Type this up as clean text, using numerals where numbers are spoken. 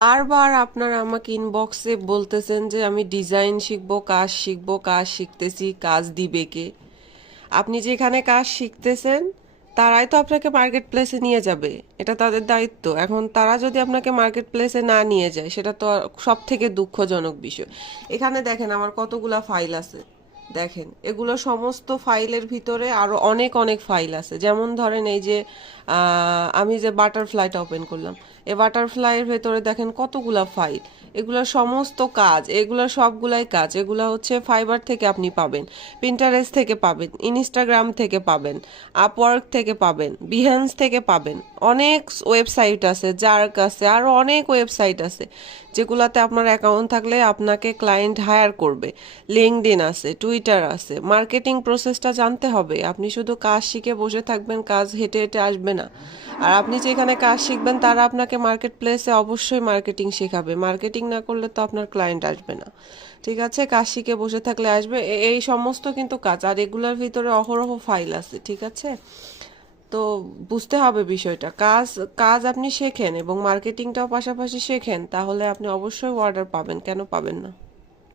বারবার আপনারা আমাকে ইনবক্সে বলতেছেন যে আমি ডিজাইন শিখবো, কাজ শিখবো, কাজ শিখতেছি, কাজ দিবে কে? আপনি যেখানে কাজ শিখতেছেন তারাই তো আপনাকে মার্কেট প্লেসে নিয়ে যাবে। এটা তাদের দায়িত্ব। এখন তারা যদি আপনাকে মার্কেট প্লেসে না নিয়ে যায়, সেটা তো সব থেকে দুঃখজনক বিষয়। এখানে দেখেন আমার কতগুলা ফাইল আছে। দেখেন এগুলো সমস্ত ফাইলের ভিতরে আরো অনেক অনেক ফাইল আছে। যেমন ধরেন এই যে আমি যে বাটারফ্লাইটা ওপেন করলাম, এই বাটারফ্লাইয়ের ভেতরে দেখেন কতগুলা ফাইল। এগুলো সমস্ত কাজ, এগুলো সবগুলাই কাজ। এগুলো হচ্ছে ফাইবার থেকে আপনি পাবেন, পিন্টারেস্ট থেকে পাবেন, ইনস্টাগ্রাম থেকে পাবেন, আপওয়ার্ক থেকে পাবেন, বিহেন্স থেকে পাবেন। অনেক ওয়েবসাইট আছে, জার্ক আছে, আরও অনেক ওয়েবসাইট আছে যেগুলাতে আপনার অ্যাকাউন্ট থাকলে আপনাকে ক্লায়েন্ট হায়ার করবে। লিঙ্কডইন আছে, টুইটার আছে। মার্কেটিং প্রসেসটা জানতে হবে। আপনি শুধু কাজ শিখে বসে থাকবেন, কাজ হেঁটে হেঁটে আসবে না। আর আপনি যেখানে কাজ শিখবেন তারা আপনাকে মার্কেট প্লেসে অবশ্যই মার্কেটিং শেখাবে। মার্কেটিং না করলে তো আপনার ক্লায়েন্ট আসবে না। ঠিক আছে, কাজ শিখে বসে থাকলে আসবে। এই সমস্ত কিন্তু কাজ, আর এগুলোর ভিতরে অহরহ ফাইল আছে। ঠিক আছে, তো বুঝতে হবে বিষয়টা। কাজ কাজ আপনি শেখেন এবং মার্কেটিংটাও পাশাপাশি শেখেন, তাহলে আপনি অবশ্যই অর্ডার পাবেন। কেন পাবেন না?